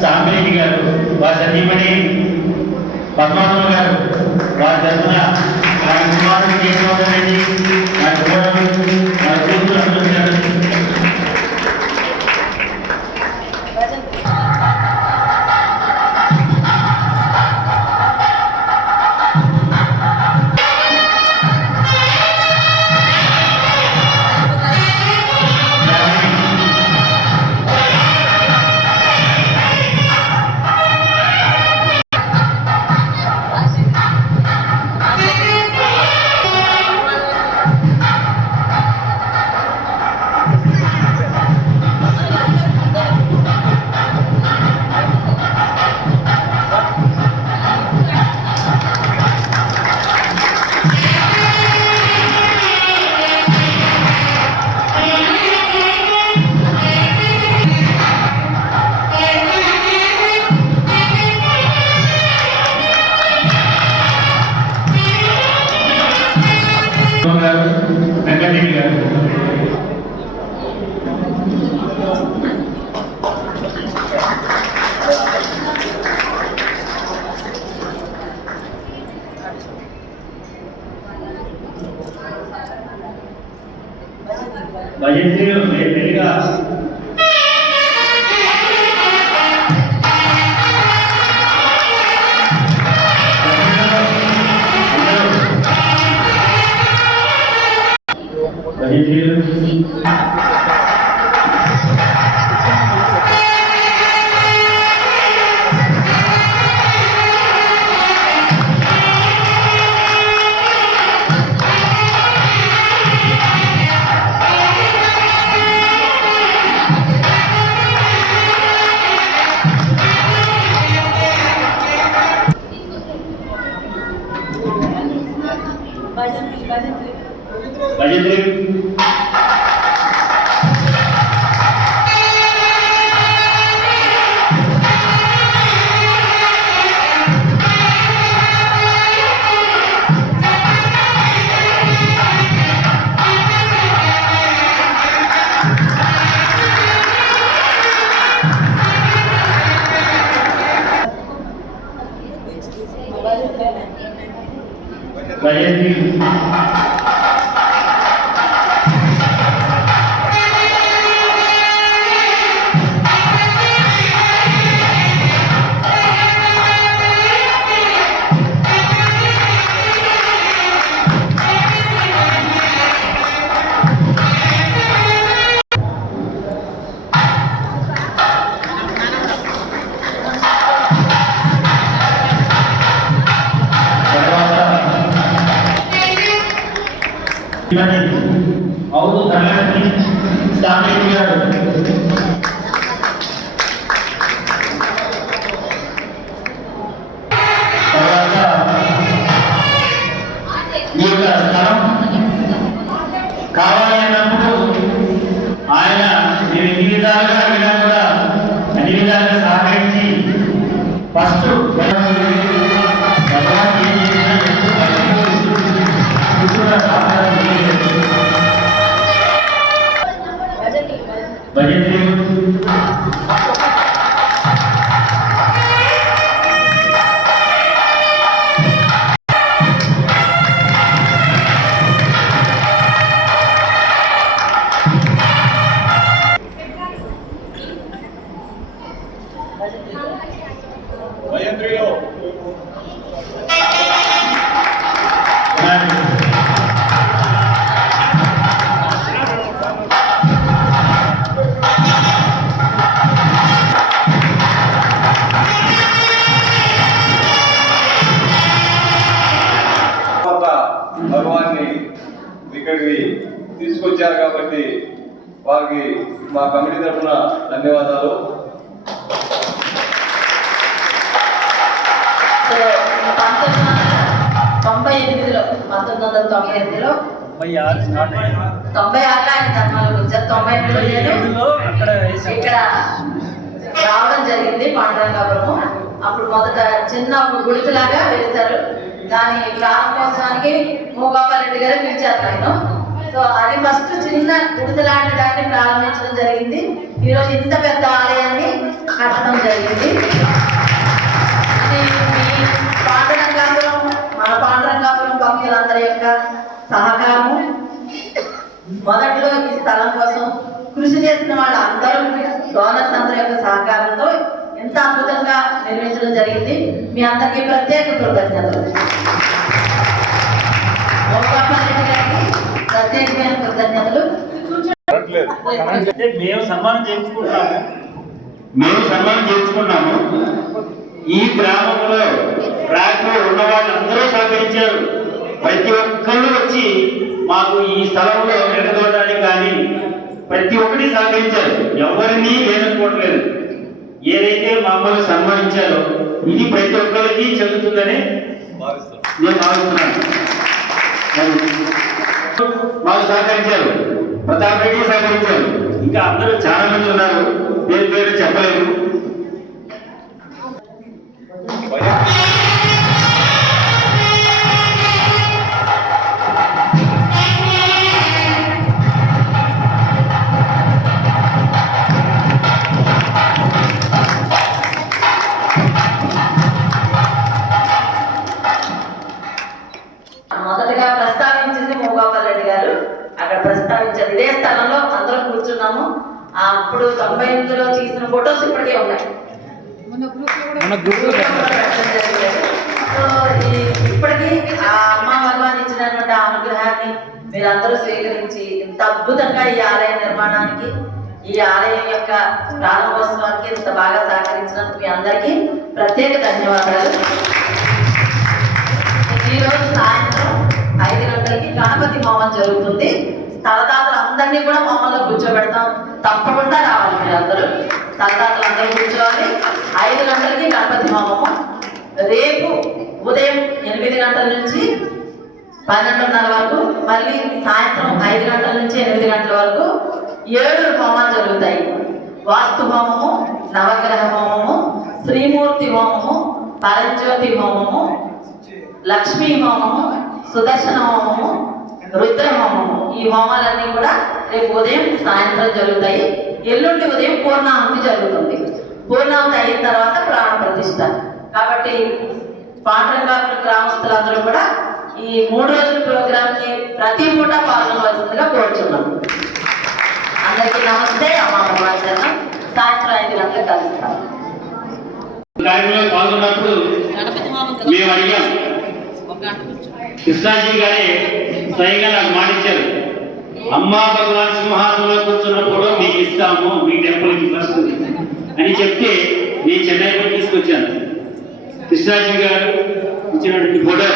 సాంబరెడ్డి గారు, వారి సతీమణి పద్మావతి గారు, వారి తరఫున ఆయన కుమారుడు కేశవన్ రెడ్డి, ఆయన కుమారుడు మన కూతురు అనుకుంటున్నారు. వెంకటరెడ్డి గారు, బడ్జెట్ మెల్లిగా అవును ధనలక్ష్మి సాంబరెడ్డి గారు, తర్వాత ఈ యొక్క స్థలం కావాలి అన్నప్పుడు ఆయన నేను ఎన్ని విధాలుగా అడిగినా కూడా అన్ని విధాలుగా సహకరించి ఫస్ట్ బడ్జెట్ భగవాన్ని ఇక్కడికి తీసుకొచ్చారు కాబట్టి వారికి మా కమిటీ తరఫున ధన్యవాదాలు. 1998లో 96 ఆయన ధర్మాలకు వచ్చారు. 98లో ఇక్కడ రావడం జరిగింది పాండురంగాపురము. అప్పుడు మొదట చిన్న ఒక గుడిసెలాగా వేశారు. దాని ప్రారంభోత్సవానికి మూగోపాల్ రెడ్డి గారు పిలిచారు నన్ను. సో అది ఫస్ట్ చిన్న గుడిసె లాంటి దాన్ని ప్రారంభించడం జరిగింది. ఈరోజు ఇంత పెద్ద ఆలయాన్ని కట్టడం జరిగింది. అది మీ పాండురంగాపురం, మన పాండురంగాపురం భక్తులందరి యొక్క సహకారము, మొదట్లో ఈ స్థలం కోసం కృషి చేసిన వాళ్ళందరూ డోనర్స్ అందరి యొక్క సహకారంతో ఎంత అద్భుతంగా నిర్మించడం జరిగింది. మీ అందరికీ ప్రత్యేక కృతజ్ఞతలు. ప్రత్యేకమైన కృతజ్ఞతలు. మేము సన్మానం చేయించుకున్నాము. ఈ గ్రామంలో ట్రాక్టర్ ఉన్న వాళ్ళందరూ సహకరించారు. ప్రతి ఒక్కళ్ళు వచ్చి మాకు ఈ స్థలంలో నిలదోడడానికి కానీ ప్రతి ఒక్కటి సహకరించారు. ఎవరిని లేదనుకోవట్లేదు. ఏదైతే మమ్మల్ని సన్మానించారో ఇది ప్రతి ఒక్కరికి చెందుతుందని నేను భావిస్తున్నాను. మాకు సహకరించారు, ప్రతాప్ రెడ్డి సహకరించారు, ఇంకా అందరూ చాలా మంది ఉన్నారు, పేరు పేరు చెప్పలేదు. మొదటగా ప్రస్తావించింది మోగోపాల్ రెడ్డి గారు. అక్కడ ప్రస్తావించారు. ఇదే స్థలంలో అందరం కూర్చున్నాము. అప్పుడు 98లో తీసిన ఫొటోస్ ఇప్పటికే ఉన్నాయి. సో ఇప్పటికీ ఆ అమ్మ భగవాన్ ఇచ్చినటువంటి ఆ అనుగ్రహాన్ని మీరందరూ స్వీకరించి ఇంత అద్భుతంగా ఈ ఆలయ నిర్మాణానికి, ఈ ఆలయం యొక్క ప్రారంభోత్సవానికి ఇంత బాగా సహకరించినందుకు మీ అందరికీ ప్రత్యేక ధన్యవాదాలు. ఈరోజు సాయంత్రం 5 గంటలకి గణపతి హోమం జరుగుతుంది. స్థలదాతలు అందరినీ కూడా హోమంలో కూర్చోబెడతాం. తప్పకుండా రావాలి మీరందరూ. స్థలదాతలు అందరూ కూర్చోవాలి. 5 గంటలకి గణపతి హోమము. రేపు ఉదయం 8 గంటల నుంచి 12:30 వరకు, మళ్ళీ సాయంత్రం 5 గంటల నుంచి 8 గంటల వరకు 7 హోమాలు జరుగుతాయి. వాస్తు హోమము, నవగ్రహ హోమము, శ్రీమూర్తి హోమము, పరంజ్యోతి హోమము, లక్ష్మీ హోమము, సుదర్శన హోమము, రుద్ర హోమము. ఈ హోమాలన్నీ కూడా రేపు ఉదయం సాయంత్రం జరుగుతాయి. ఎల్లుండి ఉదయం పూర్ణాహుతి జరుగుతుంది. పూర్ణాహుతి అయిన తర్వాత ప్రాణ ప్రతిష్ఠ. కాబట్టి పాండురంగాపురం గ్రామస్తులందరూ కూడా ఈ 3 రోజుల ప్రోగ్రాంకి ప్రతి పూట పాల్గొనవలసిందిగా కోరుచున్నాం. అందరికీ నమస్తే. అమ్మ భగవాన్. సాయంత్రం 5 గంటలకు కలుస్తాం. పాల్గొన్నప్పుడు మేము అడిగాం, కృష్ణాజీ గారే స్వయంగా నాకు మాటిచ్చారు, అమ్మా భగవాన్ సింహాసనంలో కూర్చున్నప్పుడు మీకు ఇస్తాము మీ టెంపుల్కి ఫస్ట్ అని చెప్తే నేను చెన్నైకి తీసుకొచ్చాను. కృష్ణాజీ గారు ఇచ్చినటువంటి ఫోటో